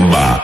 bomba.